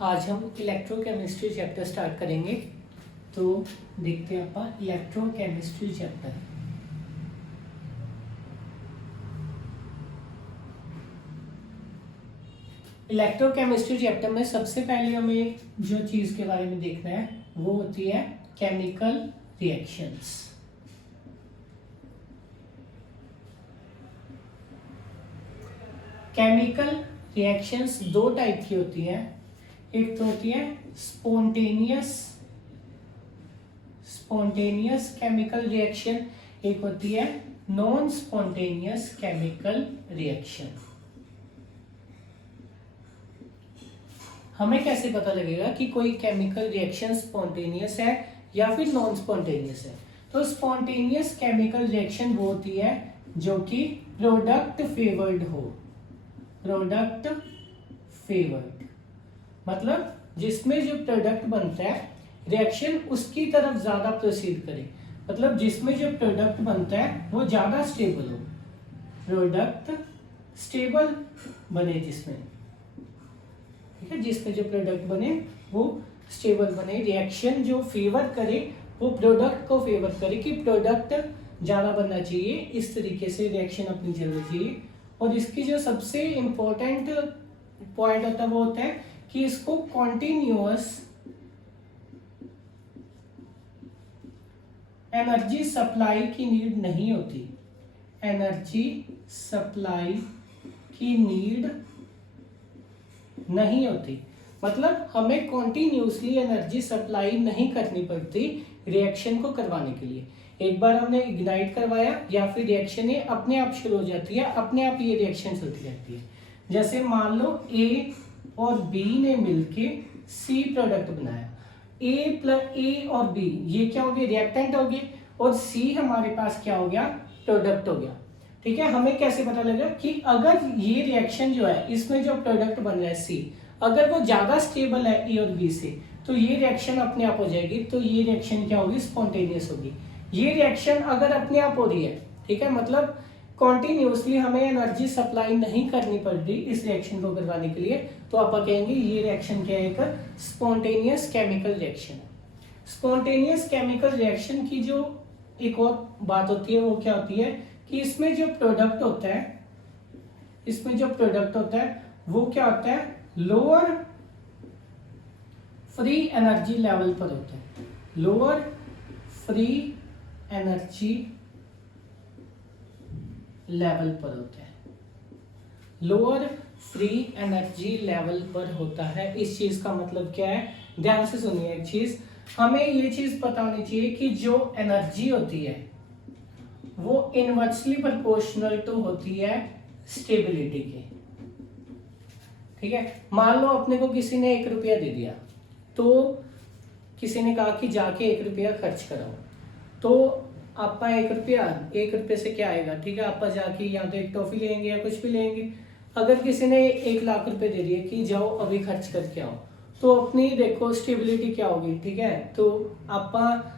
आज हम electrochemistry chapter start करेंगे। तो देखते हैं आप इलेक्ट्रोकेमिस्ट्री चैप्टर। इलेक्ट्रोकेमिस्ट्री चैप्टर में सबसे पहले हमें जो चीज़ के बारे में देखना है वो होती है केमिकल रिएक्शंस। केमिकल रिएक्शंस दो टाइप की होती हैं। एक तो होती है स्पॉन्टेनियस केमिकल रिएक्शन, एक होती है नॉन स्पॉन्टेनियस केमिकल रिएक्शन। हमें कैसे पता लगेगा कि कोई केमिकल रिएक्शन स्पॉन्टेनियस है या फिर नॉन स्पॉन्टेनियस है? तो स्पॉन्टेनियस केमिकल रिएक्शन वो होती है जो कि प्रोडक्ट फेवर्ड हो। प्रोडक्ट फेवर्ड मतलब जिसमें जो प्रोडक्ट बनता है रिएक्शन उसकी तरफ ज्यादा प्रोसीड करे, मतलब जिसमें जो प्रोडक्ट बनता है वो ज्यादा स्टेबल हो। प्रोडक्ट स्टेबल बने जिसमें, ठीक है, जिसमें जो प्रोडक्ट बने वो स्टेबल बने। रिएक्शन जो फेवर करे वो प्रोडक्ट को फेवर करे कि प्रोडक्ट ज्यादा बनना चाहिए। इस तरीके से रिएक्शन अपनी चलनी चाहिए। और इसकी जो सबसे इंपॉर्टेंट पॉइंट होता है वो होता है कि इसको कॉन्टिन्यूअस एनर्जी सप्लाई की नीड नहीं होती। एनर्जी सप्लाई की नीड नहीं होती मतलब हमें कॉन्टिन्यूसली एनर्जी सप्लाई नहीं करनी पड़ती रिएक्शन को करवाने के लिए। एक बार हमने इग्नाइट करवाया या फिर रिएक्शन ये अपने आप शुरू हो जाती है, अपने आप ये रिएक्शन चलती रहती है। जैसे मान लो ए और बी ने मिलके सी प्रोडक्ट बनाया। ए और बी ये क्या हो गए? रिएक्टेंट हो गए। और सी हमारे पास क्या हो गया? प्रोडक्ट हो गया। ठीक है, हमें कैसे पता लगा कि अगर ये रिएक्शन जो है इसमें जो प्रोडक्ट बन रहा है सी, अगर वो ज्यादा स्टेबल है ए और बी से, तो ये रिएक्शन अपने आप हो जाएगी। तो ये रिएक्शन क्या होगी? स्पॉन्टेनियस होगी। ये रिएक्शन अगर अपने आप हो रही है, ठीक है, मतलब कॉन्टिन्यूसली हमें एनर्जी सप्लाई नहीं करनी पड़ रही इस रिएक्शन को करवाने के लिए, तो आप कहेंगे ये रिएक्शन क्या है? एक स्पॉन्टेनियस केमिकल रिएक्शन है। स्पॉन्टेनियस केमिकल रिएक्शन की जो एक और बात होती है वो क्या होती है कि इसमें जो प्रोडक्ट होता है वो क्या होता है? लोअर फ्री एनर्जी लेवल पर होता है। लोअर फ्री एनर्जी लेवल पर होता है। लोअर फ्री एनर्जी लेवल पर होता है। इस चीज का मतलब क्या है? ध्यान से सुनिए एक चीज, हमें ये चीज पता होनी चाहिए कि जो एनर्जी होती है वो इनवर्सली प्रोपोर्शनल टू होती है स्टेबिलिटी के। ठीक है, मान लो अपने को किसी ने 1 रुपया दे दिया, तो किसी ने कहा कि जाके 1 रुपया खर्च कराओ, तो आपका 1 रुपये से क्या आएगा? ठीक है, आप जाके या तो एक टॉफी लेंगे या कुछ भी लेंगे। अगर किसी ने 1 लाख रुपए दे दिए कि जाओ अभी खर्च करके आओ, तो अपनी देखो स्टेबिलिटी क्या होगी। ठीक है, तो आप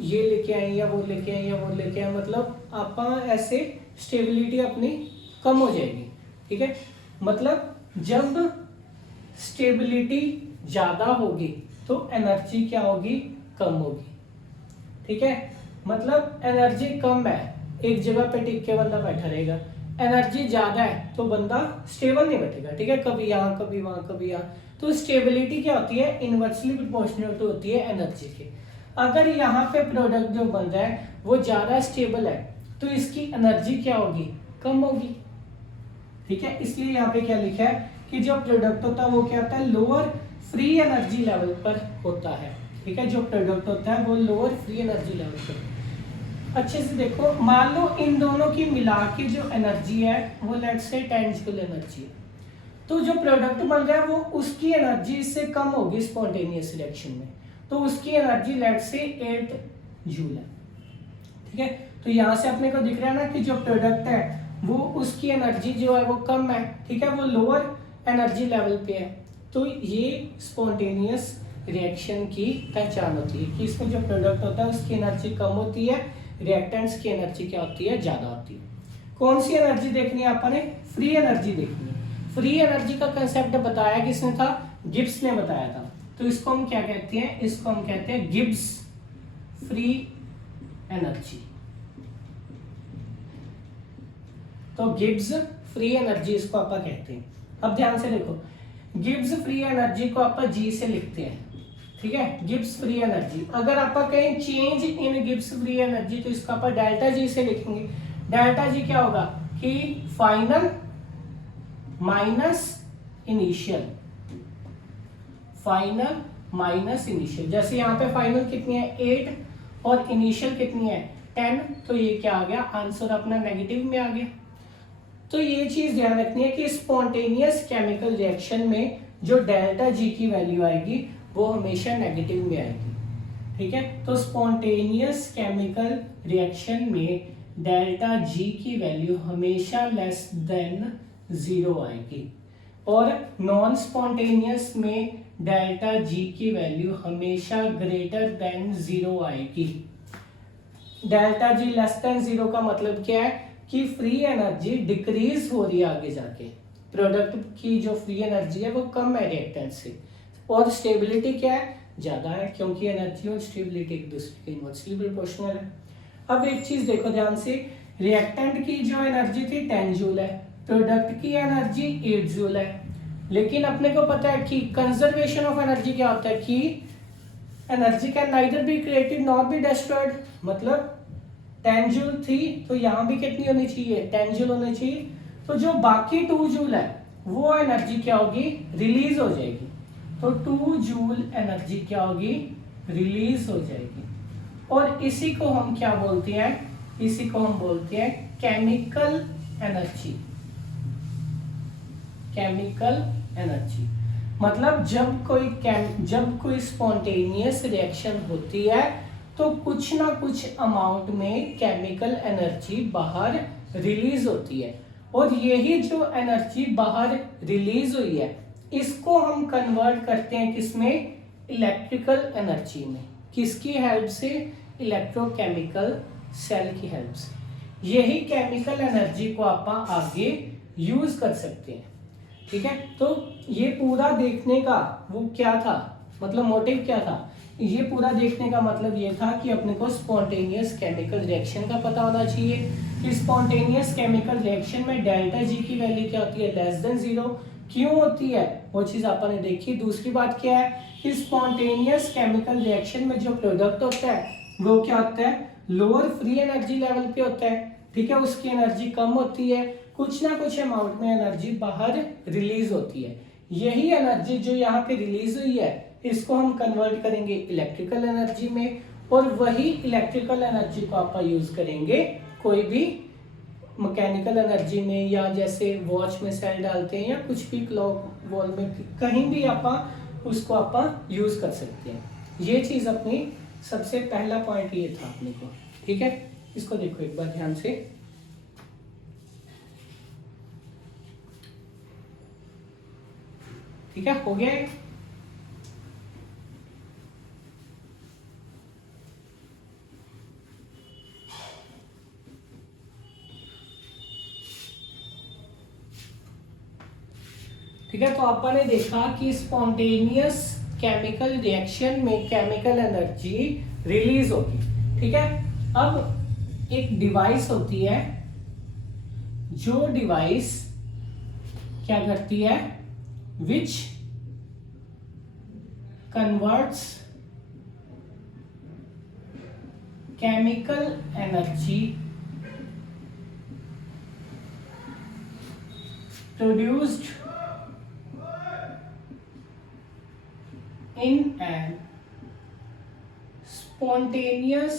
ये लेके आए या वो लेके आए या वो लेके आए, मतलब आप ऐसे स्टेबिलिटी अपनी कम हो जाएगी। ठीक है, मतलब जब स्टेबिलिटी ज्यादा होगी तो एनर्जी क्या होगी? कम होगी। ठीक है, मतलब एनर्जी कम है, एक जगह पे टिक के बंदा बैठा रहेगा। एनर्जी ज्यादा है तो बंदा स्टेबल नहीं बैठेगा। ठीक है, कभी यहाँ कभी वहां कभी यहाँ। तो स्टेबिलिटी क्या होती है? इनवर्सली प्रोपोर्शनल टू होती है एनर्जी के। अगर यहाँ पे प्रोडक्ट जो बन रहा है वो ज्यादा स्टेबल है तो इसकी एनर्जी क्या होगी? कम होगी। ठीक है, इसलिए यहाँ पे क्या लिखा है कि जो प्रोडक्ट होता है वो क्या होता है? लोअर फ्री एनर्जी लेवल पर होता है। ठीक है, जो प्रोडक्ट होता है वो लोअर फ्री एनर्जी लेवल पर। अच्छे से देखो, मान लो इन दोनों की मिला के जो एनर्जी है वो लेट्स से 10 जूल एनर्जी है, तो जो प्रोडक्ट बन रहा है वो उसकी एनर्जी इससे कम होगी स्पॉन्टेनियस रिएक्शन में, तो उसकी एनर्जी लेट्स से 8 जूल है। ठीक है, तो यहाँ से अपने को दिख रहा है ना कि जो प्रोडक्ट है वो उसकी एनर्जी जो है वो कम है। ठीक है, वो लोअर एनर्जी लेवल पे है। तो ये स्पॉन्टेनियस रिएक्शन की पहचान होती है कि इसमें जो प्रोडक्ट होता है उसकी एनर्जी कम होती है, रिएक्टेंट्स की एनर्जी क्या होती है? ज्यादा होती है। कौन सी एनर्जी देखनी है आपने? फ्री एनर्जी देखनी है। फ्री एनर्जी का कंसेप्ट बताया किसने था? गिब्स ने बताया था। तो इसको हम क्या कहते हैं, इसको हम कहते हैं गिब्स फ्री एनर्जी। तो गिब्स फ्री एनर्जी इसको आप कहते हैं। अब ध्यान से देखो, गिब्स फ्री एनर्जी को आप जी से लिखते हैं, ठीक है, गिब्स फ्री एनर्जी। अगर आप कहें change in Gibbs free energy तो इसको आप डेल्टा जी से लिखेंगे। डेल्टा जी क्या होगा कि final minus initial, final minus initial. जैसे यहाँ पे फाइनल कितनी है 8 और इनिशियल कितनी है 10, तो ये क्या आ गया, आंसर अपना नेगेटिव में आ गया। तो ये चीज ध्यान रखनी है कि स्पॉन्टेनियस केमिकल रिएक्शन में जो डेल्टा जी की वैल्यू आएगी वो हमेशा नेगेटिव में आएगी, ठीक है। तो स्पॉन्टेनियस केमिकल रिएक्शन में डेल्टा जी की वैल्यू हमेशा लेस देन 0 आएगी, और नॉन स्पॉन्टेनियस में डेल्टा जी की वैल्यू हमेशा ग्रेटर देन 0 आएगी। डेल्टा जी लेस देन 0 का मतलब क्या है कि फ्री एनर्जी डिक्रीज हो रही है आगे जाके, प्रोडक्ट की जो फ्री एनर्जी है वो कम है रिएक्टेंट से, और स्टेबिलिटी क्या है, ज्यादा है, क्योंकि एनर्जी और स्टेबिलिटी एक दूसरे के इनवर्सली प्रोपोर्शनल है। अब एक चीज देखो ध्यान से, रिएक्टेंट की जो एनर्जी थी 10 जूल है, प्रोडक्ट की एनर्जी 8 जूल है, लेकिन अपने को पता है कि कंजर्वेशन ऑफ एनर्जी क्या होता है कि energy can neither be created not be destroyed. मतलब 10 जूल थी तो यहाँ भी कितनी होनी चाहिए, 10 जूल होनी चाहिए। तो जो बाकी 2 जूल है वो एनर्जी क्या होगी, रिलीज हो जाएगी। तो 2 जूल एनर्जी क्या होगी, रिलीज हो जाएगी। और इसी को हम क्या बोलते हैं, इसी को हम बोलते हैं केमिकल एनर्जी। केमिकल एनर्जी मतलब जब कोई स्पॉन्टेनियस रिएक्शन होती है तो कुछ ना कुछ अमाउंट में केमिकल एनर्जी बाहर रिलीज होती है, और यही जो एनर्जी बाहर रिलीज हुई है इसको हम कन्वर्ट करते हैं किसमें, इलेक्ट्रिकल एनर्जी में। किसकी हेल्प से, इलेक्ट्रोकेमिकल सेल की हेल्प से। यही केमिकल एनर्जी को आप आगे यूज कर सकते हैं, ठीक है। तो ये पूरा देखने का वो क्या था, मतलब मोटिव क्या था, ये पूरा देखने का मतलब ये था कि अपने को स्पॉन्टेनियस केमिकल रिएक्शन का पता होना चाहिए कि स्पॉन्टेनियस केमिकल रिएक्शन में डेल्टा जी की वैल्यू क्या होती है, लेस देन 0। क्यों होती है वो चीज आपने देखी। दूसरी बात क्या है कि स्पॉन्टेनियस केमिकल रिएक्शन में जो प्रोडक्ट होता है वो क्या होता है, लोअर फ्री एनर्जी लेवल पे होता है, ठीक है, उसकी एनर्जी कम होती है, कुछ ना कुछ अमाउंट में एनर्जी बाहर रिलीज होती है। यही एनर्जी जो यहाँ पे रिलीज हुई है इसको हम कन्वर्ट करेंगे इलेक्ट्रिकल एनर्जी में, और वही इलेक्ट्रिकल एनर्जी को आप यूज करेंगे कोई भी मैकेनिकल एनर्जी में, या जैसे वॉच में सेल डालते हैं या कुछ भी क्लॉक वॉल में, कहीं भी आप उसको आप यूज कर सकते हैं। ये चीज अपनी सबसे पहला पॉइंट ये था अपने को, ठीक है। इसको देखो एक बार ध्यान से, ठीक है, हो गया। ठीक है, तो आपने देखा कि स्पॉन्टेनियस केमिकल रिएक्शन में केमिकल एनर्जी रिलीज होगी, ठीक है। अब एक डिवाइस होती है, जो डिवाइस क्या करती है, which converts chemical energy produced in an spontaneous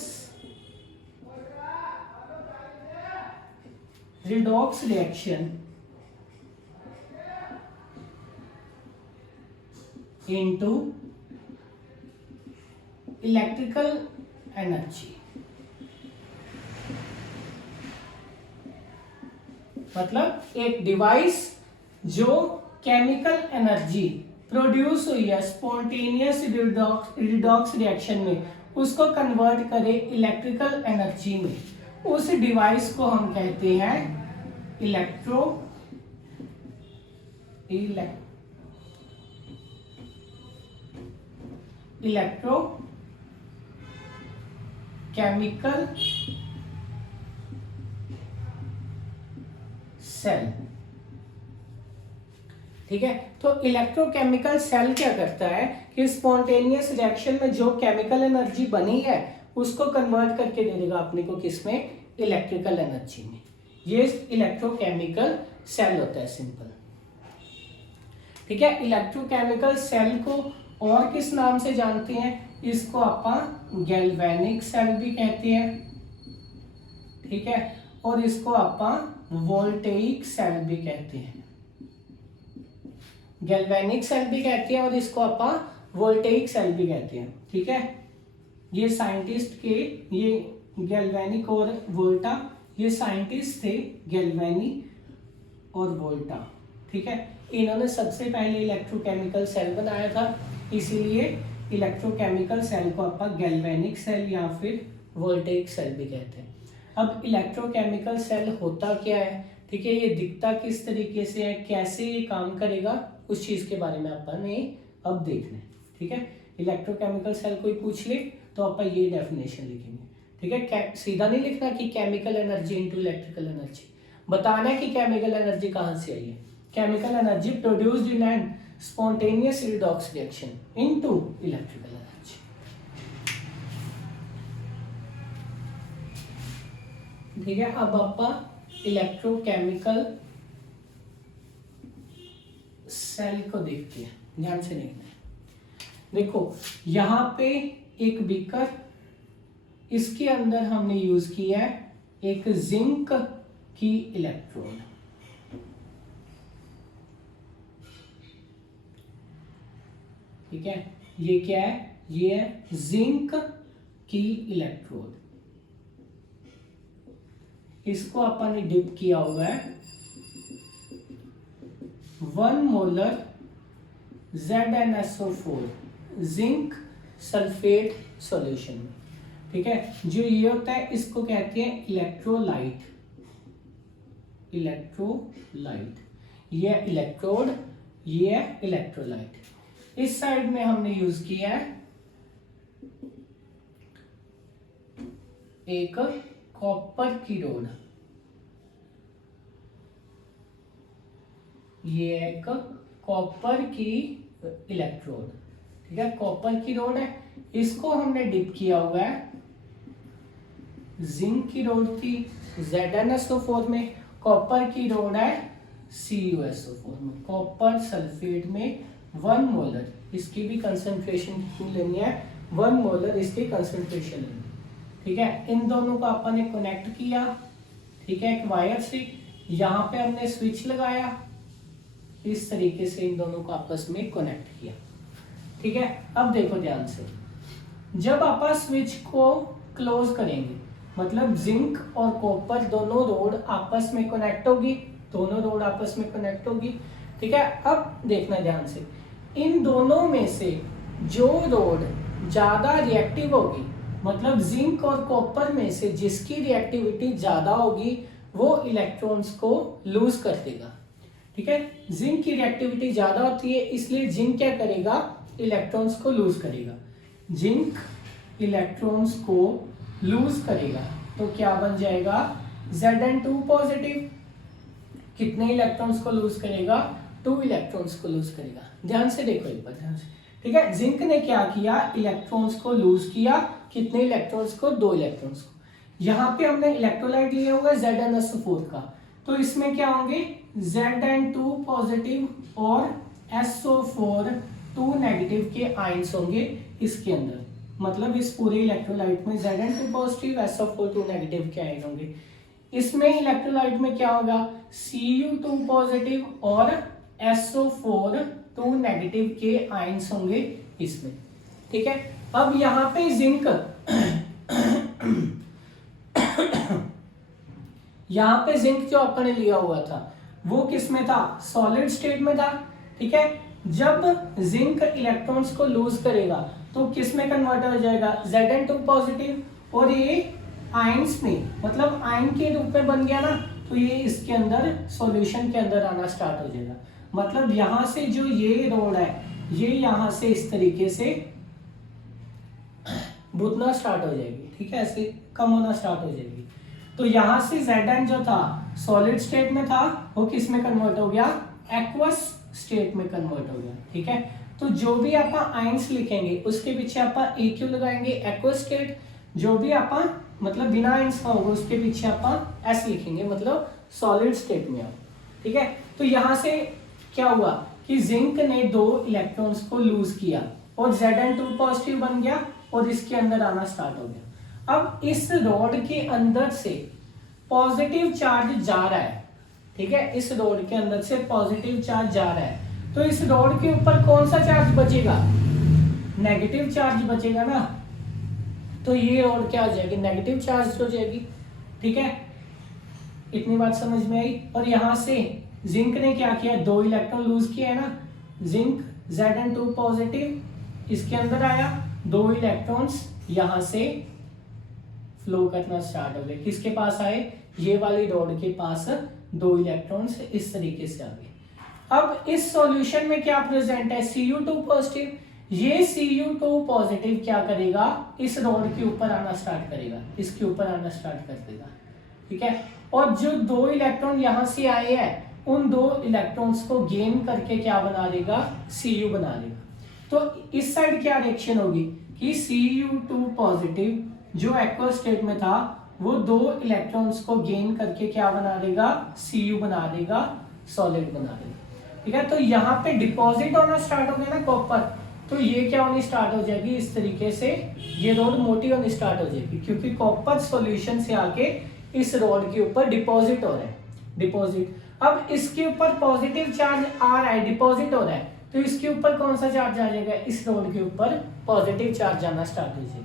redox reaction into electrical energy। मतलब एक डिवाइस जो केमिकल एनर्जी प्रोड्यूस हुई है स्पॉन्टेनियस रिडॉक्स रिएक्शन में, उसको कन्वर्ट करे इलेक्ट्रिकल एनर्जी में, उस डिवाइस को हम कहते हैं इलेक्ट्रोकेमिकल सेल। ठीक है, तो इलेक्ट्रोकेमिकल सेल क्या करता है कि स्पॉन्टेनियस रिएक्शन में जो केमिकल एनर्जी बनी है उसको कन्वर्ट करके दे देगा अपने को किसमें, इलेक्ट्रिकल एनर्जी में। ये इलेक्ट्रोकेमिकल सेल होता है, सिंपल। ठीक है, इलेक्ट्रोकेमिकल सेल को और किस नाम से जानते हैं, इसको अपन गैल्वेनिक सेल भी कहते हैं। ठीक है, और इसको अपन वोल्टेइक सेल भी कहते हैं, गैल्वेनिक सेल भी कहते हैं और इसको अपन वोल्टेइक सेल भी कहते हैं। ठीक है, ये साइंटिस्ट के, ये गैल्वेनिक और वोल्टा, ये साइंटिस्ट थे गैल्वेनी और वोल्टा। ठीक है, इन्होंने सबसे पहले इलेक्ट्रोकेमिकल सेल बनाया था, इसीलिए इलेक्ट्रोकेमिकल सेल को अपन गैल्वेनिक सेल या फिर वोल्टेइक सेल भी कहते हैं। अब इलेक्ट्रोकेमिकल सेल होता क्या है, ठीक है, ये दिखता किस तरीके से है, कैसे ये काम करेगा, उस चीज के बारे में अपन ने अब देखना है। ठीक है, इलेक्ट्रोकेमिकल सेल कोई पूछ ले तो अपन ये डेफिनेशन लिखेंगे। ठीक है, सीधा नहीं लिखना कि chemical energy into electrical energy, बताना है कि केमिकल एनर्जी कहाँ से आई है। Chemical energy produced in an spontaneous redox reaction into electrical energy. ठीक है, अब अपन इलेक्ट्रोकेमिकल सेल को देखते हैं, ध्यान से देखना है। देखो यहां पे एक बीकर, इसके अंदर हमने यूज किया है एक जिंक की इलेक्ट्रोड। ठीक है, ये क्या है, ये है जिंक की इलेक्ट्रोड। इसको अपन ने डिप किया हुआ है 1 molar ZnSO4 zinc sulphate solution में। ठीक है, जो ये होता है इसको कहते हैं इलेक्ट्रोलाइट। इलेक्ट्रोलाइट, ये इलेक्ट्रोड, ये है इलेक्ट्रोलाइट। इस साइड में हमने यूज किया है एक कॉपर की रोड, ये एक कॉपर की इलेक्ट्रोड। ठीक है, कॉपर की रोड है, इसको हमने डिप किया हुआ है, जिंक की रोड थी ZnSO4 में, कॉपर की रोड है CuSO4 में, कॉपर सल्फेट में 1 मोलर, इसकी भी कंसंट्रेशन कितनी लेनी है, 1 मोलर इसकी कंसंट्रेशन लेनी है। ठीक है, इन दोनों को अपन ने कनेक्ट किया। ठीक है, एक वायर से, यहाँ पे हमने स्विच लगाया, इस तरीके से इन दोनों को आपस में कनेक्ट किया। ठीक है, अब देखो ध्यान से, जब आप स्विच को क्लोज करेंगे मतलब जिंक और कॉपर दोनों रोड आपस में कनेक्ट होगी, दोनों रोड आपस में कनेक्ट होगी। ठीक है, अब देखना ध्यान से, इन दोनों में से जो रोड ज्यादा रिएक्टिव होगी, मतलब जिंक और कॉपर में से जिसकी रिएक्टिविटी ज्यादा होगी वो इलेक्ट्रॉन्स को लूज कर देगा। ठीक है, जिंक की रिएक्टिविटी ज्यादा होती है, इसलिए जिंक क्या करेगा, इलेक्ट्रॉन्स को लूज करेगा। जिंक इलेक्ट्रॉन्स को लूज करेगा तो क्या बन जाएगा, Zn2 पॉजिटिव। कितने इलेक्ट्रॉन्स को लूज करेगा, 2 इलेक्ट्रॉन्स को लूज करेगा। ध्यान से देखो एक बार, ध्यान से। ठीक है, जिंक ने क्या किया, इलेक्ट्रॉन्स को लूज किया, कितने इलेक्ट्रॉन्स को, 2 इलेक्ट्रॉन्स को। यहाँ पे हमने इलेक्ट्रोलाइट लिया हुआ है ZnSO4 का, तो इसमें क्या होंगे, Zn2 पॉजिटिव और SO4 2 नेगेटिव के आयंस होंगे इसके अंदर। मतलब इस पूरे इलेक्ट्रोलाइट में Zn2 पॉजिटिव SO4 2 नेगेटिव के आयन होंगे। इसमें इलेक्ट्रोलाइट में क्या होगा, Cu2 पॉजिटिव और SO4 2 नेगेटिव के आयंस होंगे इसमें। ठीक है, अब यहाँ पे जिंक यहाँ पे जिंक जो अपन ने लिया हुआ था वो किस में था, सॉलिड स्टेट में था। ठीक है, जब जिंक इलेक्ट्रॉन्स को लूज करेगा तो किस में कन्वर्ट हो जाएगा, Zn2 पॉजिटिव, और ये आयंस में, मतलब आयन के रूप में बन गया ना, तो ये इसके अंदर सॉल्यूशन के अंदर आना स्टार्ट हो जाएगा। मतलब यहां से जो ये रोड है, ये यहां से इस तरीके से बुतना स्टार्ट हो जाएगी, ठीक है, ऐसे कम होना स्टार्ट हो जाएगी। तो यहाँ से Zn जो था सॉलिड स्टेट में था, वो किस में कन्वर्ट हो गया, एक्वस स्टेट में कन्वर्ट हो गया, ठीक है। तो जो भी आप आयंस लिखेंगे उसके पीछे आप AQ लगाएंगे, एक्वस स्टेट। जो भी आप मतलब बिना आयंस का होगा उसके पीछे आप S लिखेंगे, मतलब सॉलिड स्टेट में आप, ठीक है। तो यहाँ से क्या हुआ कि जिंक ने 2 इलेक्ट्रॉन्स को लूज किया और Zn2 पॉजिटिव बन गया और इसके अंदर आना स्टार्ट हो गया। अब इस रॉड के अंदर से पॉजिटिव चार्ज जा रहा है, ठीक है, इस रॉड के अंदर से पॉजिटिव चार्ज जा रहा है। तो इस रॉड के ऊपर कौन सा चार्ज बचेगा, नेगेटिव चार्ज बचेगा ना। तो ये रॉड क्या हो जाएगी, नेगेटिव चार्ज हो जाएगी, ठीक है। इतनी बात समझ में आई। और यहाँ से जिंक ने क्या किया, 2 इलेक्ट्रॉन लूज किया है ना, जिंक Zn2 पॉजिटिव इसके अंदर आया, 2 इलेक्ट्रॉन्स यहाँ से फ्लो करना स्टार्ट हो गए, किसके पास आए, ये वाली रॉड के पास 2 इलेक्ट्रॉन्स इस तरीके से आ गए। अब इस सॉल्यूशन में क्या प्रेजेंट है, Cu2 पॉजिटिव। ये Cu2 पॉजिटिव क्या करेगा, इस रॉड के ऊपर आना स्टार्ट करेगा, इसके ऊपर आना स्टार्ट कर देगा, ठीक है। और जो 2 इलेक्ट्रॉन यहाँ से आए हैं उन 2 इलेक्ट्रॉन्स को गेन करके क्या बना देगा, Cu बना देगा। तो इस साइड क्या रिएक्शन होगी कि Cu2 पॉजिटिव जो एक्वस स्टेट में था वो 2 इलेक्ट्रॉन्स को गेन करके क्या बना देगा, Cu बना देगा, सॉलिड बना देगा, ठीक है। तो यहाँ पे डिपॉजिट होना स्टार्ट हो गया ना कॉपर, तो ये क्या होनी स्टार्ट हो जाएगी, इस तरीके से ये रॉड मोटी होनी स्टार्ट हो जाएगी, क्योंकि कॉपर सॉल्यूशन से आके इस रॉड के ऊपर डिपॉजिट हो रहा है, डिपॉजिट। अब इसके ऊपर पॉजिटिव चार्ज आ रहा है, डिपॉजिट हो रहा है, तो इसके ऊपर कौन सा चार्ज आ जाएगा, इस रॉड के ऊपर पॉजिटिव चार्ज आना स्टार्ट हो जाएगा,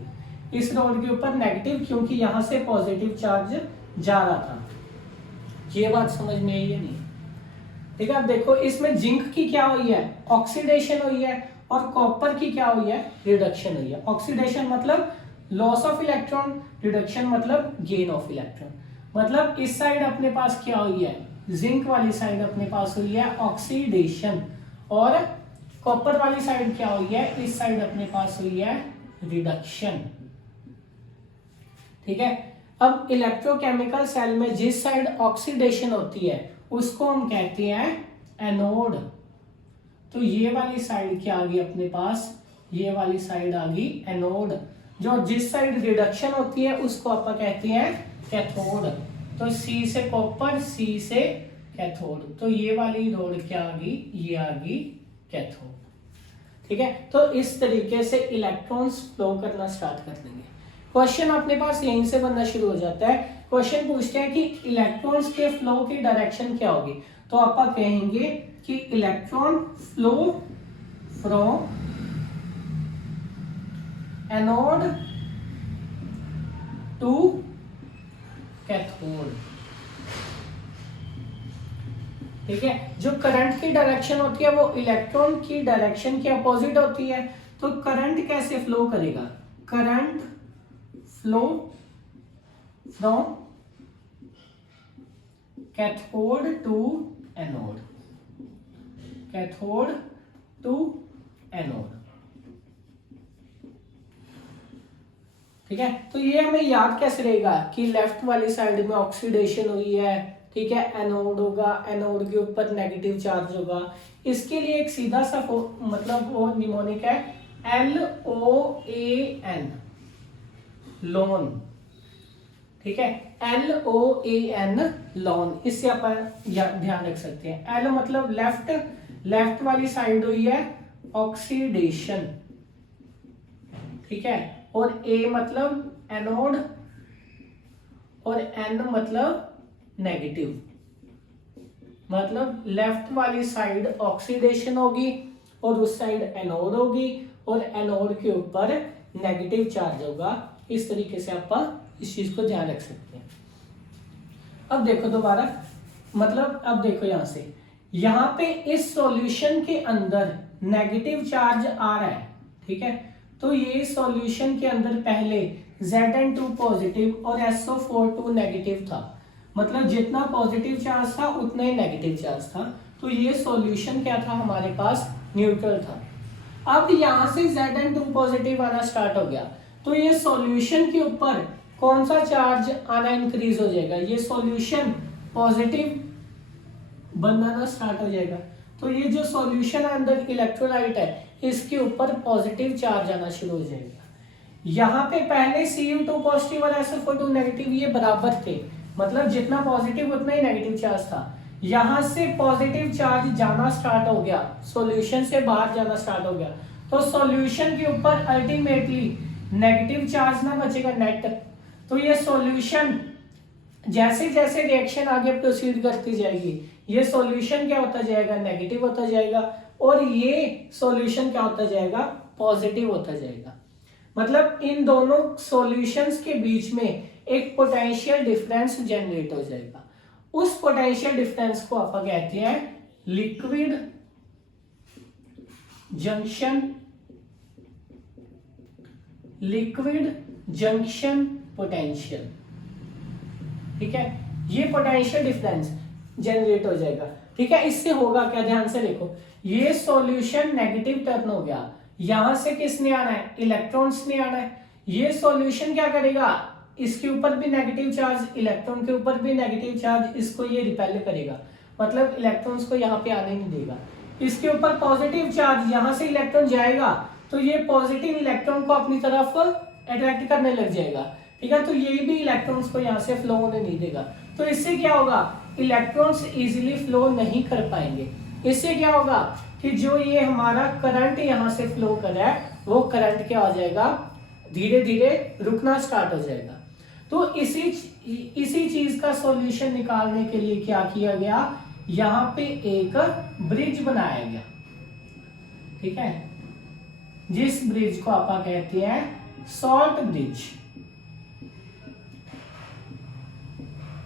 इस रॉड के ऊपर नेगेटिव, क्योंकि यहाँ से पॉजिटिव चार्ज जा रहा था। ये बात समझ में आई है नहीं, ठीक है। अब देखो इसमें जिंक की क्या हुई है, ऑक्सीडेशन हुई है, और कॉपर की क्या हुई है, रिडक्शन हुई है। ऑक्सीडेशन मतलब लॉस ऑफ इलेक्ट्रॉन, रिडक्शन मतलब गेन ऑफ इलेक्ट्रॉन। मतलब इस साइड अपने पास क्या हुई है, जिंक वाली साइड अपने पास हुई है ऑक्सीडेशन, और कॉपर वाली साइड क्या हुई है, इस साइड अपने पास हुई है रिडक्शन, ठीक है। अब इलेक्ट्रोकेमिकल सेल में जिस साइड ऑक्सीडेशन होती है उसको हम कहते हैं एनोड। तो ये वाली साइड क्या आ गई अपने पास, ये वाली साइड आ गई एनोड। जो जिस साइड रिडक्शन होती है उसको आप कहते हैं कैथोड। तो सी से कॉपर, सी से कैथोड, तो ये वाली रोड क्या आ गई, ये आ गई कैथोड, ठीक है। तो इस तरीके से इलेक्ट्रॉन्स फ्लो करना स्टार्ट कर देंगे। क्वेश्चन अपने पास यहीं से बनना शुरू हो जाता है। क्वेश्चन पूछते हैं कि इलेक्ट्रॉन्स के फ्लो की डायरेक्शन क्या होगी, तो आप कहेंगे कि electron flow from anode to cathode, ठीक है। जो करंट की डायरेक्शन होती है वो इलेक्ट्रॉन की डायरेक्शन के अपोजिट होती है। तो करंट कैसे फ्लो करेगा, current flow from cathode to anode, cathode to anode, ठीक है। तो ये हमें याद कैसे रहेगा कि लेफ्ट वाली साइड में ऑक्सीडेशन हुई है, ठीक है, एनोड होगा, एनोड के ऊपर नेगेटिव चार्ज होगा। इसके लिए एक सीधा सा मतलब वो निमोनिक है LOAN, लोन, ठीक है, LOAN लोन। इससे आप ध्यान रख सकते हैं। L मतलब लेफ्ट, लेफ्ट वाली साइड हुई है ऑक्सीडेशन, ठीक है, और A मतलब एनोड, और N मतलब नेगेटिव। मतलब लेफ्ट वाली साइड ऑक्सीडेशन होगी और उस साइड एनोड होगी, और एनोड के ऊपर नेगेटिव चार्ज होगा। इस तरीके से आप इस चीज को ध्यान रख सकते हैं। अब देखो दोबारा, मतलब अब देखो यहां से, यहां पे इस सॉल्यूशन के अंदर नेगेटिव चार्ज आ रहा है, ठीक है। तो ये सॉल्यूशन के अंदर पहले Zn2 पॉजिटिव और SO42 नेगेटिव था। मतलब जितना पॉजिटिव चार्ज था उतना ही नेगेटिव चार्ज था। तो ये सॉल्यूशन क्या था हमारे पास, न्यूट्रल था। अब यहां से Zn2 पॉजिटिव आना स्टार्ट हो गया, तो तो ये सॉल्यूशन के ऊपर कौन सा चार्ज आना इंक्रीज हो जाएगा, ये सॉल्यूशन पॉजिटिव बनाना स्टार्ट हो जाएगा। तो ये जो सॉल्यूशन है अंदर इलेक्ट्रोलाइट है इसके ऊपर पॉजिटिव चार्ज आना शुरू हो जाएगा। यहाँ पे पहले Cu2 पॉजिटिव और SO4 नेगेटिव ये बराबर थे, मतलब जितना पॉजिटिव उतना ही नेगेटिव चार्ज था। यहाँ से पॉजिटिव चार्ज जाना स्टार्ट हो गया, सॉल्यूशन से बाहर जाना स्टार्ट हो गया, तो सॉल्यूशन के ऊपर अल्टीमेटली नेगेटिव चार्ज ना बचेगा नेट। तो ये सॉल्यूशन जैसे जैसे रिएक्शन आगे प्रोसीड करती जाएगी ये सॉल्यूशन क्या होता जाएगा, नेगेटिव होता जाएगा, और ये सॉल्यूशन क्या होता जाएगा, पॉजिटिव होता जाएगा। मतलब इन दोनों सॉल्यूशंस के बीच में एक पोटेंशियल डिफरेंस जनरेट हो जाएगा। उस पोटेंशियल डिफरेंस को आप कहते हैं लिक्विड जंक्शन पोटेंशियल। ठीक है, ये पोटेंशियल डिफरेंस जनरेट हो जाएगा। ठीक है, इससे होगा क्या, ध्यान से देखो, ये सॉल्यूशन नेगेटिव टर्न हो गया, यहां से किसने आना है, इलेक्ट्रॉन्स ने आना है। ये सॉल्यूशन क्या करेगा, इसके ऊपर भी नेगेटिव चार्ज, इलेक्ट्रॉन के ऊपर भी नेगेटिव चार्ज, इसको ये रिपेल करेगा, मतलब इलेक्ट्रॉन्स को यहाँ पे आने नहीं देगा। इसके ऊपर पॉजिटिव चार्ज, यहाँ से इलेक्ट्रॉन जाएगा तो ये पॉजिटिव इलेक्ट्रॉन को अपनी तरफ अट्रैक्ट करने लग जाएगा। ठीक है, तो ये भी इलेक्ट्रॉन्स को यहाँ से फ्लो होने नहीं देगा। तो इससे क्या होगा, इलेक्ट्रॉन्स इजीली फ्लो नहीं कर पाएंगे। इससे क्या होगा कि जो ये हमारा करंट यहाँ से फ्लो कर रहा है वो करंट क्या हो जाएगा, धीरे धीरे रुकना स्टार्ट हो जाएगा। तो इसी चीज का सॉल्यूशन निकालने के लिए क्या किया गया, यहाँ पे एक ब्रिज बनाया गया। ठीक है, जिस ब्रिज को आप कहते हैं सॉल्ट ब्रिज।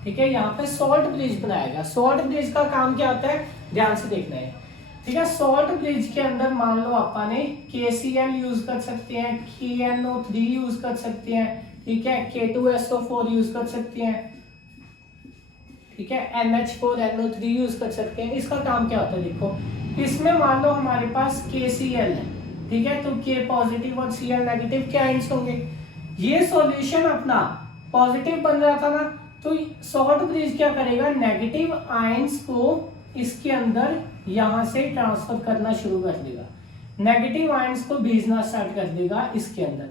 ठीक है, यहाँ पे सॉल्ट ब्रिज बनाया गया। सॉल्ट ब्रिज का काम क्या होता है, ध्यान से देखना है। ठीक है, सॉल्ट ब्रिज के अंदर मान लो आपने KCl यूज कर सकते हैं, KNO3 यूज कर सकते हैं, ठीक है, K2SO4 यूज कर सकते हैं, ठीक है, NH4NO3 यूज कर सकते हैं। इसका काम क्या होता है, देखो इसमें मान लो हमारे पास KCl है, ठीक है, तो K पॉजिटिव और Cl नेगेटिव के आयंस होंगे। ये सॉल्यूशन अपना पॉजिटिव बन रहा था ना, तो सॉल्ट ब्रिज क्या करेगा, नेगेटिव आयंस को इसके अंदर यहां से ट्रांसफर करना शुरू कर देगा, नेगेटिव आयंस को भेजना स्टार्ट कर देगा इसके अंदर,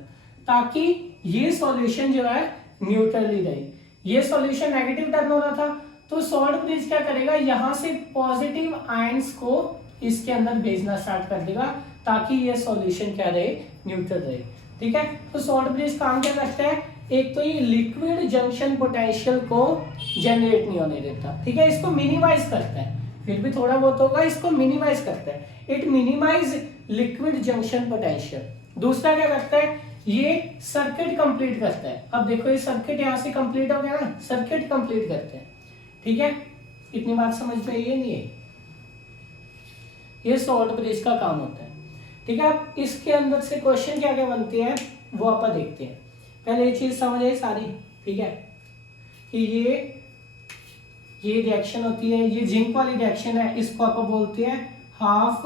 ताकि ये सॉल्यूशन जो है न्यूट्रली रहे। ये सॉल्यूशन नेगेटिव टर्न हो रहा था, तो सॉल्ट ब्रिज क्या करेगा, यहां से पॉजिटिव आयंस को इसके अंदर भेजना स्टार्ट कर देगा, ताकि ये सॉल्यूशन क्या रहे, न्यूट्रल रहे। ठीक है, तो सॉल्ट ब्रिज काम क्या करता है, एक तो ये लिक्विड जंक्शन पोटेंशियल को जनरेट नहीं होने देता, ठीक है, इसको मिनिमाइज करता है, फिर भी थोड़ा बहुत होगा, इसको मिनिमाइज करता है, it minimise liquid junction potential. दूसरा क्या करता है, ये सर्किट कंप्लीट करता है। अब देखो ये सर्किट यहाँ से कंप्लीट हो गया ना, सर्किट कंप्लीट करते हैं। ठीक है, इतनी बात समझ में ये नहीं है, ये सॉल्ट ब्रिज का काम होता है। ठीक है, अब इसके अंदर से क्वेश्चन क्या क्या बनते हैं वो आप देखते हैं। पहले ये चीज समझ आई सारी, ठीक है, कि ये रिएक्शन होती है, ये जिंक वाली रिएक्शन है, इसको आप बोलते हैं half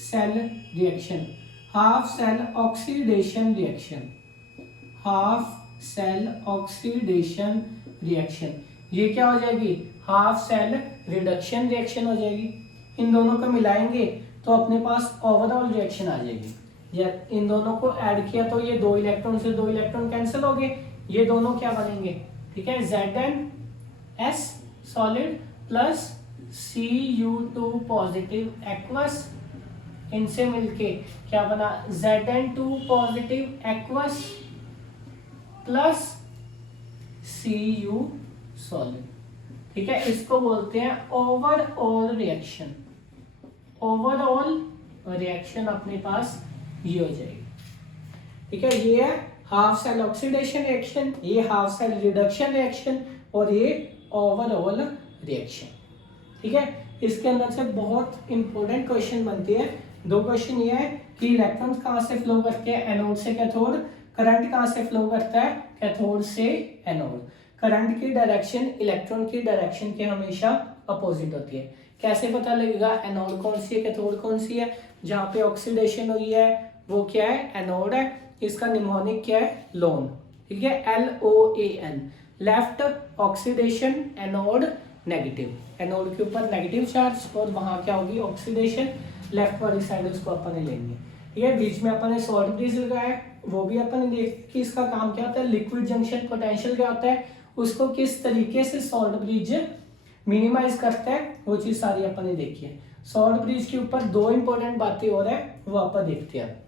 cell reaction, half cell oxidation reaction, half cell oxidation reaction. ये क्या हो जाएगी, हाफ सेल रिडक्शन रिएक्शन हो जाएगी। इन दोनों को मिलाएंगे तो अपने पास ओवरऑल रिएक्शन आ जाएगी। या इन दोनों को ऐड किया तो ये 2 इलेक्ट्रॉन से 2 इलेक्ट्रॉन कैंसिल हो गए, ये दोनों क्या बनेंगे, ठीक है, ZnS solid plus Cu2 positive aqueous, इनसे मिलके क्या बना, Zn2 positive aqueous plus Cu solid. ठीक है, इसको बोलते हैं ओवरऑल रिएक्शन। ओवरऑल रिएक्शन अपने पास ये हो जाएगी। ठीक है, ये है हाफ सेल ऑक्सीडेशन रिएक्शन, ये हाफ सेल रिडक्शन रिएक्शन, और ये ओवरऑल रिएक्शन। ठीक है, इसके अंदर से बहुत इंपॉर्टेंट क्वेश्चन बनते हैं। 2 क्वेश्चन ये है कि इलेक्ट्रॉन्स कहाँ से फ्लो करते हैं, एनोड से कैथोड, करंट कहाँ से फ्लो करता है, कैथोड से एनोड। करंट की डायरेक्शन इलेक्ट्रॉन की डायरेक्शन के हमेशा अपोजिट होती है। कैसे पता लगेगा एनोड कौन सी है, कैथोड कौन सी है, जहाँ पे ऑक्सीडेशन हुई है वो क्या है, एनोड है, इसका निमोनिक क्या है, लोन, ठीक है, LOAN, left oxidation, anode negative, anode के ऊपर नेगेटिव चार्ज और वहां क्या होगी, ऑक्सीडेशन, लेफ्ट वाली साइड उसको अपन ने लेनी है, ठीक है। बीच में अपन ने सॉल्ट ब्रिज लगाया, वो भी अपन ने देख कि इसका काम क्या होता है, लिक्विड जंक्शन पोटेंशियल क्या होता है, उसको किस तरीके से सॉल्ट ब्रिज मिनिमाइज करता है, वो चीज सारी अपन ने देखी है। सॉल्ट ब्रिज के ऊपर दो इंपॉर्टेंट बातें और है, वो अपन देखते हैं।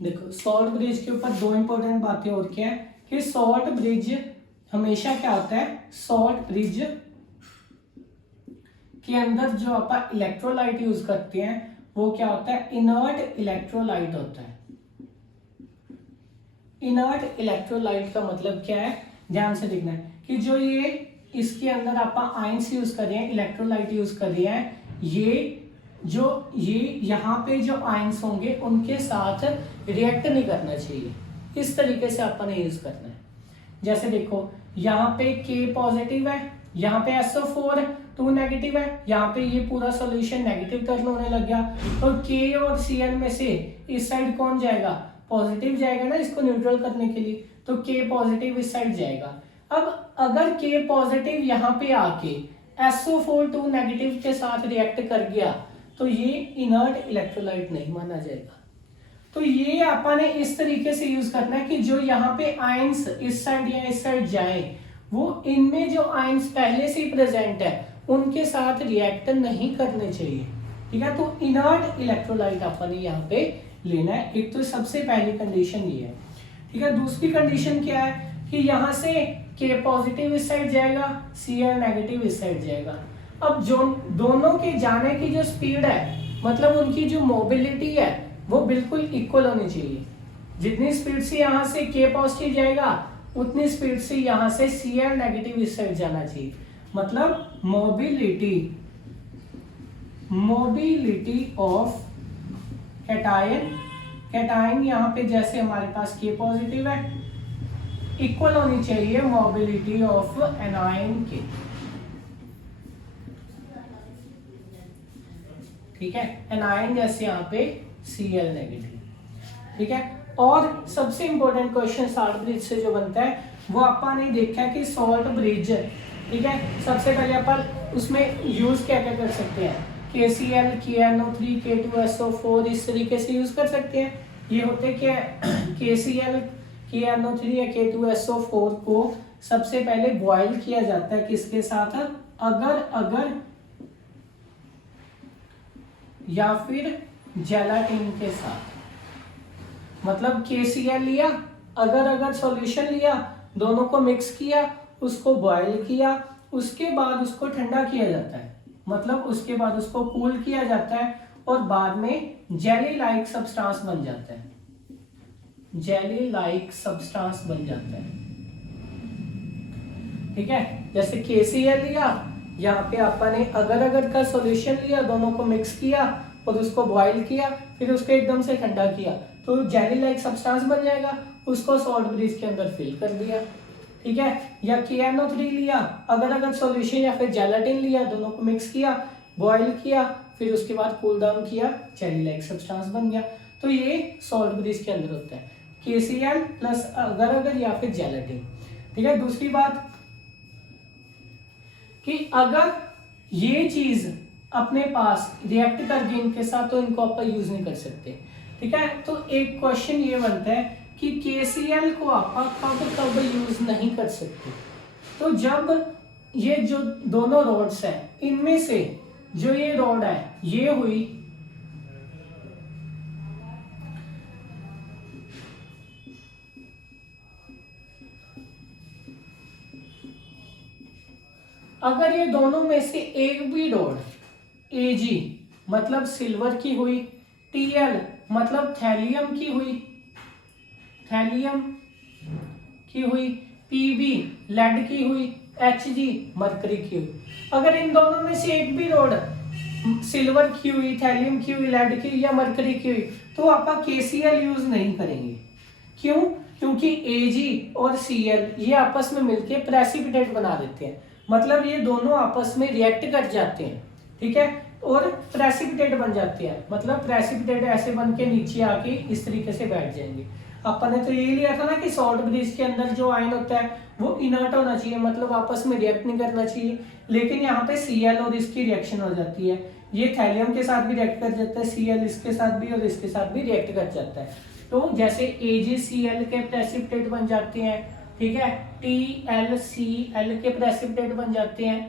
देखो सॉल्ट ब्रिज के ऊपर दो इंपॉर्टेंट बातें और क्या है कि सॉल्ट ब्रिज हमेशा क्या होता है, सॉल्ट ब्रिज के अंदर जो अपन इलेक्ट्रोलाइट यूज करते हैं वो क्या होता है, इनर्ट इलेक्ट्रोलाइट होता है। इनर्ट इलेक्ट्रोलाइट का मतलब क्या है, ध्यान से देखना है कि जो ये इसके अंदर अपन आयंस यूज कर रहे हैं, इलेक्ट्रोलाइट यूज कर रहे हैं, ये यहाँ पे जो आयंस होंगे उनके साथ रिएक्ट नहीं करना चाहिए, इस तरीके से अपन ने यूज करना है। जैसे देखो यहाँ पे K पॉजिटिव है, यहाँ पे SO4 2 नेगेटिव है, यहाँ पे ये पूरा सॉल्यूशन नेगेटिव टर्न होने लग गया, तो K और Cl में से इस साइड कौन जाएगा, पॉजिटिव जाएगा ना, इसको न्यूट्रल करने के लिए, तो K पॉजिटिव इस साइड जाएगा। अब अगर K पॉजिटिव यहाँ पे आके SO4 2 नेगेटिव के साथ रिएक्ट कर गया तो ये इनर्ट इलेक्ट्रोलाइट नहीं माना जाएगा। तो ये अपन ने इस तरीके से यूज करना है कि जो यहाँ पे आयंस इस साइड या इस साइड जाए, वो इनमें जो आयंस पहले से ही प्रेजेंट है उनके साथ रिएक्ट नहीं करने चाहिए, ठीक है। तो इनर्ट इलेक्ट्रोलाइट अपन ने यहाँ पे लेना है, एक तो सबसे पहली कंडीशन ये है, ठीक है। दूसरी कंडीशन क्या है कि यहाँ से K पॉजिटिव इस साइड जाएगा, Cl नेगेटिव इस साइड जाएगा। अब जो दोनों के जाने की जो स्पीड है, मतलब उनकी जो मोबिलिटी है वो बिल्कुल इक्वल होनी चाहिए। जितनी स्पीड से यहाँ से K पॉजिटिव जाएगा उतनी स्पीड से यहाँ से Cl नेगेटिव इस साइड जाना चाहिए। मतलब मोबिलिटी ऑफ कैटायन यहाँ पे जैसे हमारे पास K पॉजिटिव है, इक्वल होनी चाहिए मोबिलिटी ऑफ एनायन के, ठीक है। एनायन जैसे यहाँ पे Cl नेगेटिव, ठीक है। और सबसे इंपॉर्टेंट क्वेश्चन सॉल्ट ब्रिज से जो बनता है वो अपन ने देखा है कि सॉल्ट ब्रिज, ठीक है, सबसे पहले अपन उसमें यूज क्या क्या कर सकते हैं, KCl, KNO3, K2SO4 इस तरीके से यूज कर सकते हैं। ये होते क्या KCl, KNO3 या K2SO4 को सबसे पहले बॉयल किया जाता है, किसके साथ, अगर या फिर जेलाटिन के साथ। मतलब KCl लिया, अगर सॉल्यूशन लिया, दोनों को मिक्स किया, उसको बॉयल किया, उसके बाद उसको ठंडा किया जाता है, मतलब उसके बाद उसको कूल किया जाता है और बाद में जेली लाइक सब्सटेंस बन जाता है, जेली लाइक सब्सटेंस बन जाता है, ठीक है। जैसे KCl लिया, यहाँ पे अपन ने अगर का सॉल्यूशन लिया, दोनों को मिक्स किया और उसको बॉईल किया, फिर उसको एकदम से ठंडा किया तो जेली लाइक सब्सटेंस बन जाएगा, उसको सॉल्ट ब्रिज के अंदर फिल कर दिया, ठीक है। या KNO3 लिया, अगर सॉल्यूशन या फिर जेलाटिन लिया, दोनों को मिक्स किया, बॉईल किया, फिर उसके बाद कूल डाउन किया, जेली लाइक सब्सटेंस बन गया। तो ये सॉल्ट ब्रिज के अंदर होता है, KCl प्लस अगर या फिर जेलाटिन, ठीक है। दूसरी बात कि अगर ये चीज अपने पास रिएक्ट कर गई इनके साथ तो इनको आप यूज नहीं कर सकते, ठीक है। तो एक क्वेश्चन ये बनता है कि KCl को आप कब यूज नहीं कर सकते, तो जब ये जो दोनों रॉड्स हैं इनमें से जो ये रॉड है ये हुई अगर ये दोनों में से एक भी रॉड Ag मतलब सिल्वर की हुई, Tl मतलब थैलियम की हुई, Pb लेड की हुई, Hg मरकरी की हुई, अगर इन दोनों में से एक भी रॉड सिल्वर की हुई, थैलियम की हुई, लेड की या मरकरी की हुई, तो आप KCl यूज नहीं करेंगे। क्यों? क्योंकि Ag और Cl ये आपस में मिलके प्रेसिपिटेट बना देते हैं, मतलब ये दोनों आपस में रिएक्ट कर जाते हैं, ठीक है, और प्रेसिपिटेट बन जाते हैं, मतलब प्रेसिपिटेट ऐसे बन के नीचे आके इस तरीके से बैठ जाएंगे। अपन ने तो ये लिया था ना कि सॉल्ट ब्रिज के अंदर जो आयन होता है वो इनर्ट होना चाहिए, मतलब आपस में रिएक्ट नहीं करना चाहिए, लेकिन यहाँ पे Cl और इसकी रिएक्शन हो जाती है, ये थैलियम के साथ भी रिएक्ट कर जाता है, Cl इसके साथ भी और इसके साथ भी रिएक्ट कर जाता है। तो जैसे AgCl के प्रेसिपिटेट बन जाते हैं, ठीक है, TlCl के प्रेसिपिटेट बन जाते हैं,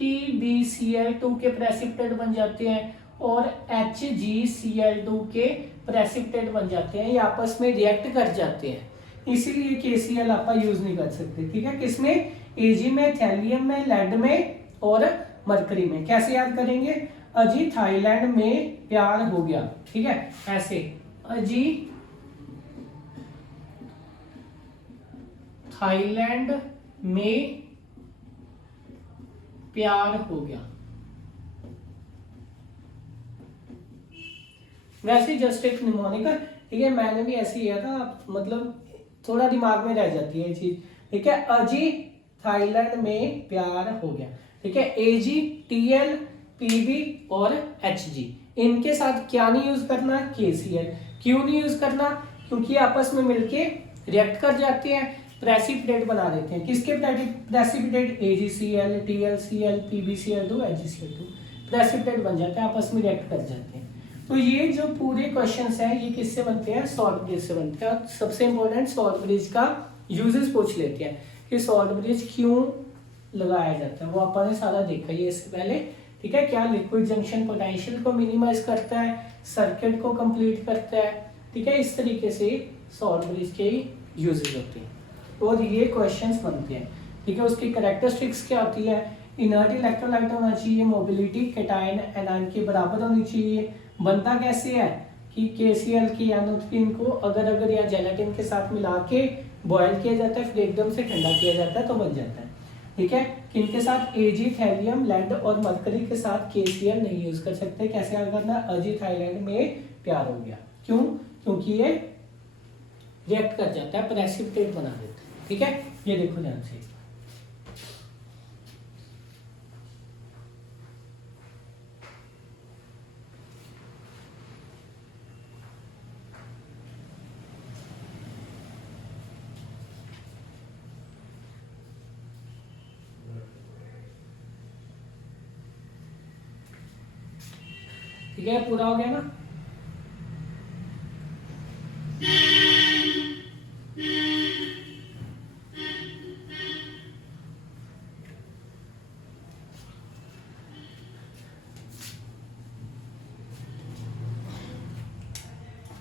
PbCl2 के प्रेसिपिटेट बन जाते हैं और HgCl2 के प्रेसिपिटेट बन जाते हैं, ये आपस में रिएक्ट कर जाते हैं, इसीलिए KCl आप यूज नहीं कर सकते, ठीक है। किसमें? Ag में, थैलियम में, लेड में और मरकरी में। कैसे याद करेंगे? अजी थाईलैंड में प्यार हो गया, ठीक है, ऐसे अजी थाईलैंड में प्यार हो गया। वैसे जस्ट एक निमोनिक, ठीक है, मैंने भी ऐसे किया था, मतलब थोड़ा दिमाग में रह जाती है ये चीज, ठीक है। अजी थाईलैंड में प्यार हो गया, ठीक है। Ag, Tl, Pb और Hg, इनके साथ क्या नहीं यूज करना? KCl। क्यों नहीं यूज करना? क्योंकि आपस में मिलके रिएक्ट कर जाते हैं, प्रेसिपिटेट बना देते हैं। किसके precipitate? AgCl, TlCl, PbCl2, HgCl2 precipitate बन जाते हैं, आपस में रिएक्ट कर जाते हैं। तो ये जो पूरे क्वेश्चंस हैं ये किससे बनते हैं? सॉल्ट ब्रिज से बनते हैं। और सबसे इंपॉर्टेंट सॉल्ट ब्रिज का यूजेस पूछ लेते हैं कि सॉल्ट ब्रिज क्यों लगाया जाता है, वो अपन ने सारा देखा ही है इससे पहले, ठीक है। क्या लिक्विड जंक्शन पोटेंशियल को मिनिमाइज करता है, सर्किट को कंप्लीट करता है, ठीक है, इस तरीके से सॉल्ट ब्रिज के यूजेस होते हैं और ये क्वेश्चंस बनते हैं, ठीक है। उसकी कैरेक्टरिस्टिक्स क्या होती है? इनर्ट इलेक्ट्रोलाइट होना चाहिए, मोबिलिटी कैटायन एनायन के बराबर होनी चाहिए। बनता कैसे है कि KCl की एनोथिन को अगर या जेलेटिन के साथ मिला के बॉयल किया जाता है, फिर एकदम से ठंडा किया जाता है तो बन जाता है, ठीक है। किनके साथ? Ag, थैलियम, लेड और मरकरी के साथ KCl नहीं यूज कर सकते। कैसे याद करना? अजी थाईलैंड में प्यार हो गया। क्यों? क्योंकि ये रिएक्ट कर जाता है, प्रेसिपिटेट बना देता है, ठीक है। ये देखो ध्यान से, ठीक है, पूरा हो गया ना?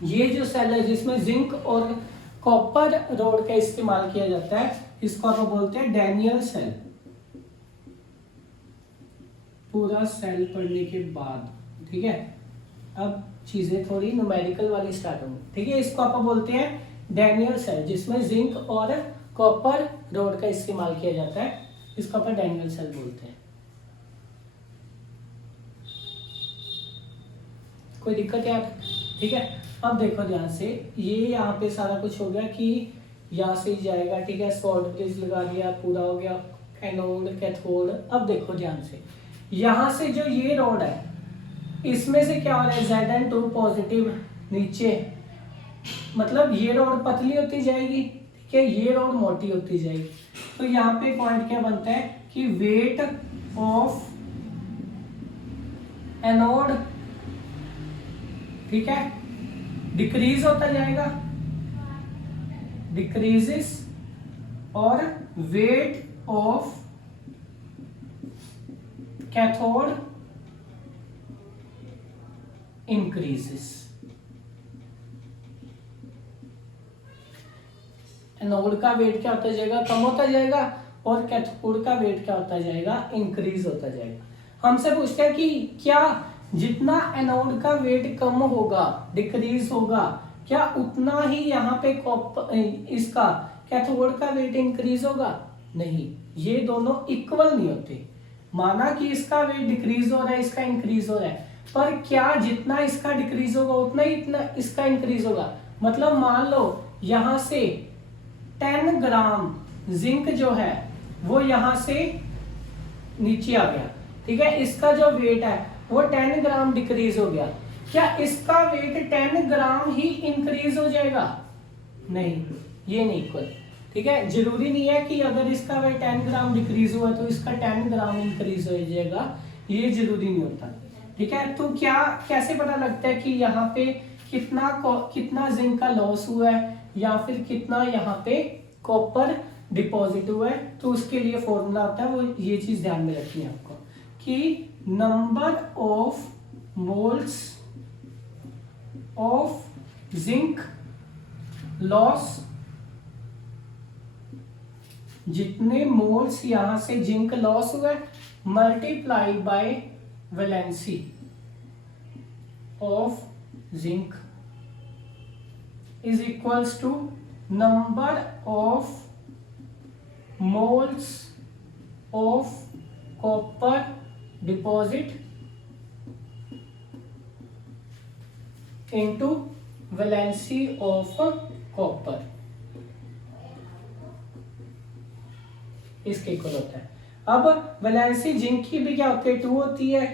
ये जो सेल है जिसमें जिंक और कॉपर रोड का इस्तेमाल किया जाता है, इसको आप बोलते हैं डैनियल सेल। पूरा सेल पढ़ने के बाद, ठीक है, अब चीजें थोड़ी न्यूमेरिकल वाली स्टार्ट होंगी, ठीक है। इसको आप बोलते हैं डैनियल सेल, जिसमें जिंक और कॉपर रोड का इस्तेमाल किया जाता है, इसको आप डैनियल सेल बोलते हैं। कोई दिक्कत यार? ठीक है। अब देखो ध्यान से, ये यहाँ पे सारा कुछ हो गया कि यहाँ से जाएगा, ठीक है, सॉल्ट ब्रिज लगा दिया, पूरा हो गया, एनोड कैथोड। अब देखो ध्यान से, यहाँ से जो ये रोड है इसमें से क्या हो रहा है? Zn2 पॉजिटिव नीचे, मतलब ये रोड पतली होती जाएगी, ठीक है, ये रोड मोटी होती जाएगी। तो यहाँ पे पॉइंट क्या बनता है कि वेट ऑफ एनोड, ठीक है, डिक्रीज होता जाएगा, डिक्रीजेस, और weight of cathode increases. Anode का वेट क्या होता जाएगा? कम होता जाएगा, और कैथोड का वेट क्या होता जाएगा? इंक्रीज होता जाएगा। हमसे पूछते हैं कि क्या जितना एनोड का वेट कम होगा, डिक्रीज होगा, क्या उतना ही यहाँ पे इसका कैथोड का वेट इंक्रीज होगा? नहीं, ये दोनों इक्वल नहीं होते। माना कि इसका वेट डिक्रीज हो रहा है, इसका इंक्रीज हो रहा है, पर क्या जितना इसका डिक्रीज होगा उतना ही इतना इसका इंक्रीज होगा। मतलब मान लो यहां से 10 ग्राम जिंक जो है वो यहां से नीचे आ गया, ठीक है, इसका जो वेट है वो 10 ग्राम डिक्रीज हो गया, क्या इसका वेट 10 ग्राम ही इंक्रीज हो जाएगा? नहीं, ये नहीं इक्वल, ठीक है। जरूरी नहीं है कि अगर इसका वेट 10 ग्राम डिक्रीज हुआ तो इसका 10 ग्राम इंक्रीज हो जाएगा, ये जरूरी नहीं होता, ठीक है। तो क्या कैसे पता लगता है कि यहाँ पे कितना जिंक का लॉस हुआ है या फिर कितना यहाँ पे कॉपर डिपॉजिट हुआ है? तो उसके लिए फॉर्मूला आता है, वो ये चीज ध्यान में रखनी है आपको कि number of moles of zinc loss, जितने मोल्स यहां से जिंक लॉस हुआ है multiply by valency of zinc is equals to number of moles of copper deposit into valency of copper, इसके इक्वल होता है। अब वैलेंसी जिंक की भी क्या होती है? 2 होती है,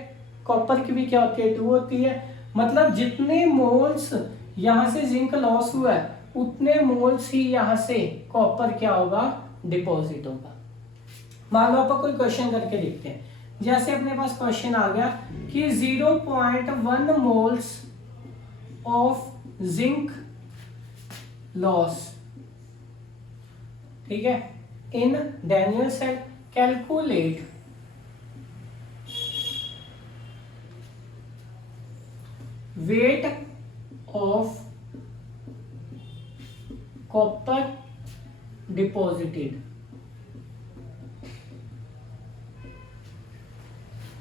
कॉपर की भी क्या होती है? 2 होती है। मतलब जितने मोल्स यहां से जिंक लॉस हुआ है उतने मोल्स ही यहां से कॉपर क्या होगा? डिपॉजिट होगा। मान लो आप कोई क्वेश्चन करके देखते हैं, जैसे अपने पास क्वेश्चन आ गया कि 0.1 मोल्स ऑफ जिंक लॉस, ठीक है, in Daniel said calculate weight of copper deposited।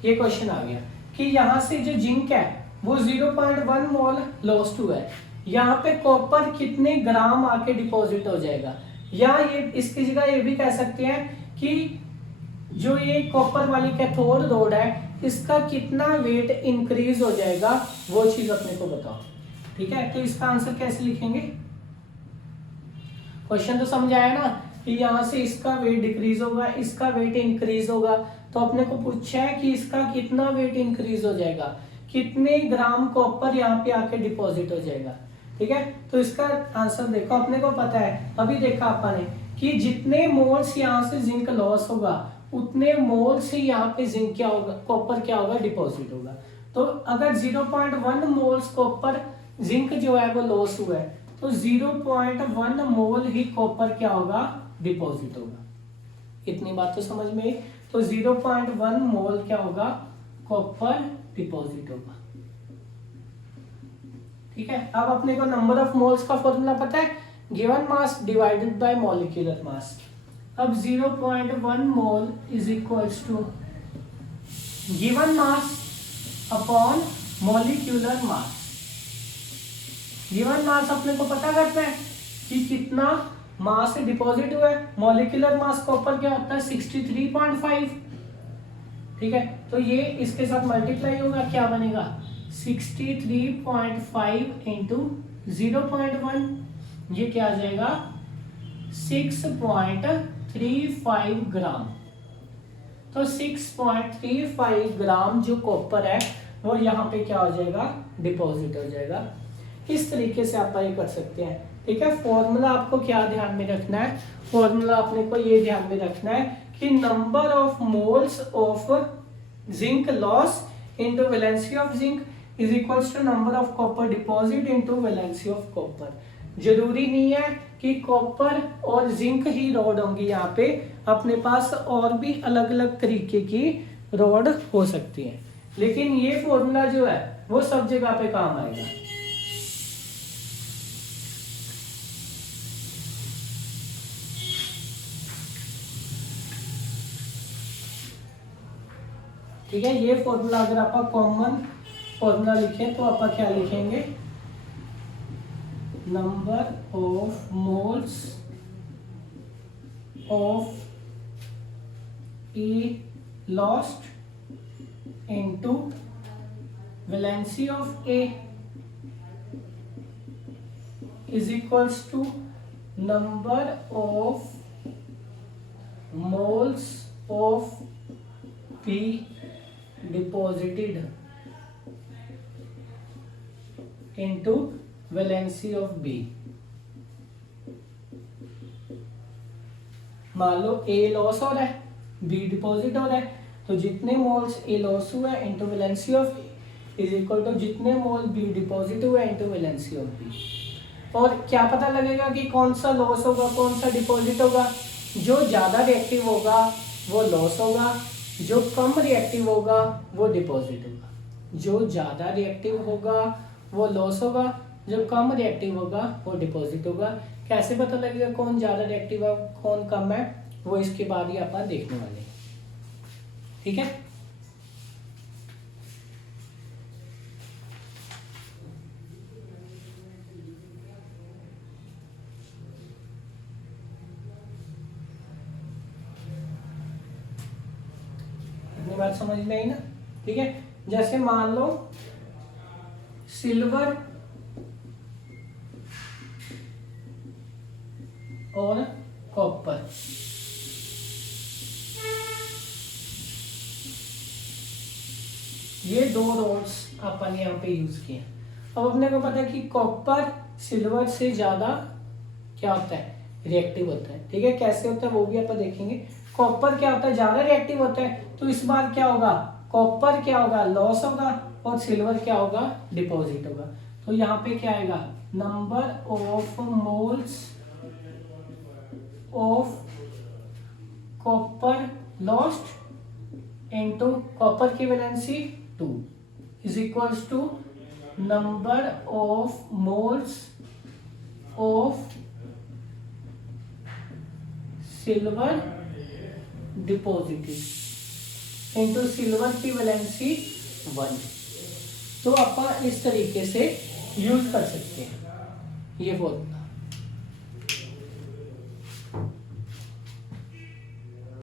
ये क्वेश्चन आ गया कि यहां से जो जिंक है वो 0.1 मोल लॉस्ट हुआ है, यहाँ पे कॉपर कितने ग्राम आके डिपॉजिट हो जाएगा, या ये इसकी जगह ये भी कह सकते हैं कि जो ये कॉपर वाली कैथोड रोड है इसका कितना वेट इंक्रीज हो जाएगा, वो चीज अपने को बताओ, ठीक है। तो इसका आंसर कैसे लिखेंगे? क्वेश्चन तो समझ आया ना कि यहाँ से इसका वेट डिक्रीज होगा, इसका वेट इंक्रीज होगा, तो अपने को पूछा है कि इसका कितना वेट इंक्रीज हो जाएगा, कितने ग्राम कॉपर यहाँ पे आके डिपॉजिट हो जाएगा, ठीक है। तो इसका आंसर देखो, अपने को पता है, अभी देखा आपने कि जितने मोल्स यहाँ से जिंक लॉस होगा उतने मोल्स ही यहाँ पे जिंक क्या होगा, कॉपर क्या होगा? डिपॉजिट होगा। तो अगर 0.1 मोल्स कॉपर जिंक जो है वो लॉस हुआ है तो 0.1 मोल ही कॉपर क्या होगा? डिपॉजिट होगा। इतनी बात तो समझ में आई। तो 0.1 मोल क्या होगा? कॉपर डिपॉजिट होगा, ठीक है। अब अपने को नंबर ऑफ मोल्स का फॉर्मूला पता है, given mass divided by molecular mass. अब 0.1 mole is equals to given mass upon molecular mass. Given mass अपने को पता करना है कि कितना मास डिपॉजिट हुआ है, मॉलिक्यूलर मास कॉपर क्या होता है? 63.5, ठीक है। तो ये इसके साथ मल्टीप्लाई होगा, क्या बनेगा? 63.5 इंटू 0.1, ये क्या आ जाएगा? 6.35 ग्राम। तो 6.35 ग्राम जो कॉपर है वो यहाँ पे क्या हो जाएगा? डिपॉजिट हो जाएगा। इस तरीके से आप ये कर सकते हैं, ठीक है। फॉर्मूला आपको क्या ध्यान में रखना है? फॉर्मूला अपने को ये ध्यान में रखना है कि number of moles of zinc loss into valency of zinc is equals to number of copper deposit into valency of copper. जरूरी नहीं है कि कॉपर और जिंक ही रॉड होंगी, यहाँ पे अपने पास और भी अलग अलग तरीके की रॉड हो सकती है, लेकिन ये फॉर्मूला जो है वो सब जगह पे काम आएगा। ठीक है, ये फॉर्मूला अगर आप कॉमन फॉर्मूला लिखें तो आप क्या लिखेंगे? Number of moles of A lost into valency of A is equals to number of moles of P deposited into valency of B। मान लो A लॉस हो रहा है, B डिपॉजिट हो रहा है, तो जितने मोल्स A लॉस हुआ है into valency of A is equal to जितने मोल B डिपॉजिट हुआ है इंटू वैलेंसी ऑफ B। और क्या पता लगेगा कि कौन सा लॉस होगा कौन सा डिपॉजिट होगा? जो ज़्यादा रिएक्टिव होगा वो लॉस होगा, जो कम रिएक्टिव होगा वो डिपॉजिट होगा। जो ज़्यादा रिएक्टिव होगा वो लॉस होगा, जो कम रिएक्टिव होगा वो डिपॉजिट होगा। कैसे पता लगेगा कौन ज़्यादा रिएक्टिव है कौन कम है? वो इसके बाद ही अपन देखने वाले हैं, ठीक है। बात समझ में आई ना? ठीक है। जैसे मान लो सिल्वर और कॉपर, ये दो रोड्स अपन यहाँ पे यूज किए। अब अपने को पता है कि कॉपर सिल्वर से ज्यादा क्या होता है? रिएक्टिव होता है, ठीक है। कैसे होता है वो भी अपन देखेंगे। कॉपर क्या होता है? ज्यादा रिएक्टिव होता है, तो इस बार क्या होगा? कॉपर क्या होगा? लॉस होगा, और सिल्वर क्या होगा? डिपॉजिट होगा। तो यहाँ पे क्या आएगा? Number of moles of copper lost into copper की valency 2 is equals to number of moles of silver deposited into silver की वैलेंसी 1। तो अपन इस तरीके से यूज कर सकते हैं ये फॉर्मूला।